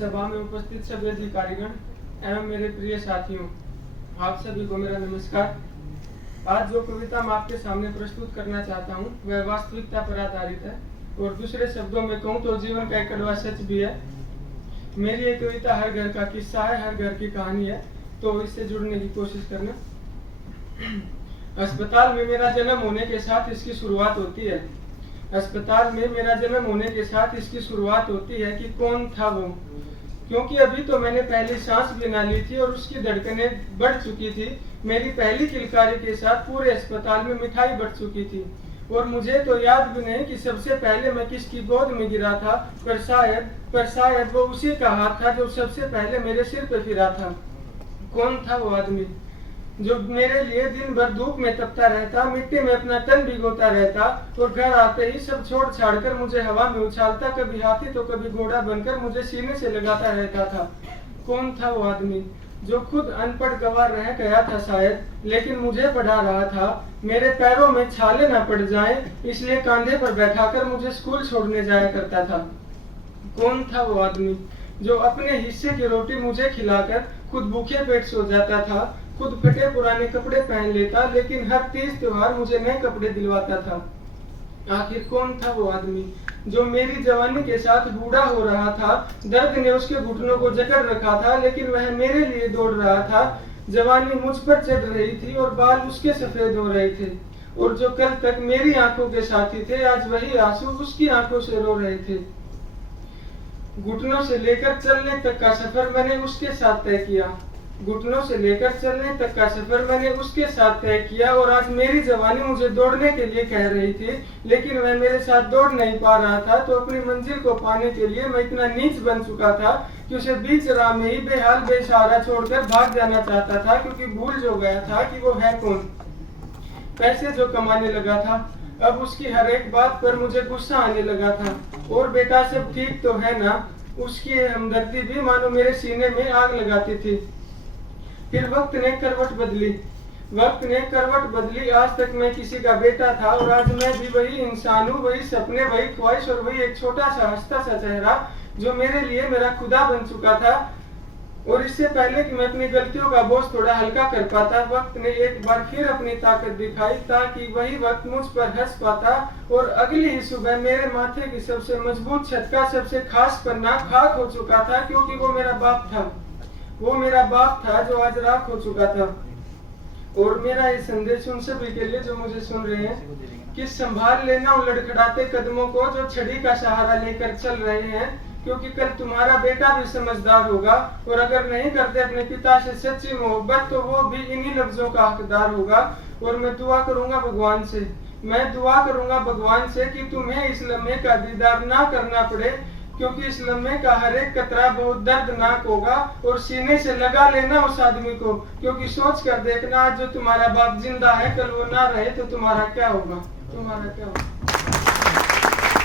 सभा में उपस्थित सभी अधिकारीगण एवं मेरे प्रिय साथियों, आप सभी को मेरा नमस्कार। आज जो कविता मैं आपके सामने प्रस्तुत करना चाहता हूँ वह वास्तविकता पर आधारित है और दूसरे शब्दों में कहूँ तो जीवन का एक कड़वा सच भी है। मेरी ये कविता हर घर का किस्सा है, हर घर की कहानी है, तो इससे जुड़ने की कोशिश करना। अस्पताल में मेरा जन्म होने के साथ इसकी शुरुआत होती है। अस्पताल में मेरा जन्म होने के साथ इसकी शुरुआत होती है कि कौन था वो, क्योंकि अभी तो मैंने पहली सांस भी ना ली थी और उसकी धड़कनें बढ़ चुकी थी। मेरी पहली किलकारी के साथ पूरे अस्पताल में मिठाई बढ़ चुकी थी और मुझे तो याद भी नहीं कि सबसे पहले मैं किसकी गोद में गिरा था, पर शायद वो उसी का हाथ था जो सबसे पहले मेरे सिर पे फिरा था। कौन था वो आदमी जो मेरे लिए दिन भर धूप में तपता रहता, मिट्टी में अपना तन भिगोता रहता और घर आते ही सब छोड़ छाड़ कर मुझे हवा में उछालता, कभी हाथी तो कभी घोड़ा बनकर मुझे सीने से लगाता रहता था। कौन था वो आदमी जो खुद अनपढ़ गंवार रह गया था शायद, लेकिन मुझे पढ़ा रहा था। मेरे पैरों में छाले न पड़ जाएं, इसलिए कंधे पर बैठाकर मुझे स्कूल छोड़ने जाया करता था। कौन था वो आदमी जो अपने हिस्से की रोटी मुझे खिलाकर खुद भूखे पेट सो जाता था, खुद फटे पुराने कपड़े पहन लेता, लेकिन हर तीज त्योहार मुझे नए कपड़े दिलवाता था। आखिर कौन था वो आदमी जो मेरी जवानी के साथ बूढ़ा हो रहा था, दर्द ने उसके घुटनों को जकड़ रखा था, लेकिन वह मेरे लिए दौड़ रहा था। जवानी मुझ पर चढ़ रही थी और बाल उसके सफेद हो रहे थे, और जो कल तक मेरी आंखों के साथी थे, आज वही आंसू उसकी आंखों से रो रहे थे। घुटनों से लेकर चलने तक का सफर मैंने उसके साथ तय किया, घुटनों से लेकर चलने तक का सफर मैंने उसके साथ तय किया, और आज मेरी जवानी मुझे दौड़ने के लिए कह रही थी, लेकिन वह मेरे साथ दौड़ नहीं पा रहा था। तो अपनी मंजिल को पाने के लिए मैं इतना नीच बन चुका था कि उसे बीच राह में ही बेहाल बेसहारा छोड़कर भाग जाना चाहता था, क्योंकि भूल जो गया था कि वो है कौन। पैसे जो कमाने लगा था, अब उसकी हर एक बात पर मुझे गुस्सा आने लगा था। और बेटा सब ठीक तो है ना, उसकी हमदर्दी भी मानो मेरे सीने में आग लगाती थी। फिर वक्त ने करवट बदली। आज तक मैं किसी का बेटा था और आज मैं भी वही इंसान हूँ, वही सपने, वही ख्वाहिश और वही एक छोटा सा हंसता सा चेहरा जो मेरे लिए मेरा खुदा बन चुका था। और इससे पहले कि मैं अपनी गलतियों का बोझ थोड़ा हल्का कर पाता, वक्त ने एक बार फिर अपनी ताकत दिखाई, ताकि वही वक्त मुझ पर हंस पाता और अगली ही सुबह मेरे माथे की सबसे मजबूत छत का सबसे खास पन्ना खाक हो चुका था, क्योंकि वो मेरा बाप था जो आज राख हो चुका था। और मेरा ये संदेश उन सभी के लिए जो मुझे सुन रहे हैं कि संभाल लेना उन लड़खड़ाते कदमों को जो छड़ी का सहारा लेकर चल रहे हैं, क्योंकि कल तुम्हारा बेटा भी समझदार होगा, और अगर नहीं करते अपने पिता से सच्ची मोहब्बत तो वो भी इन्हीं लफ्जों का हकदार होगा। और मैं दुआ करूंगा भगवान से कि तुम्हें इस लम्हे का दीदार ना करना पड़े, क्योंकि इस लम्हे का हर एक कतरा बहुत दर्दनाक होगा। और सीने से लगा लेना उस आदमी को, क्योंकि सोच कर देखना आज जो तुम्हारा बाप जिंदा है, कल वो ना रहे तो तुम्हारा क्या होगा।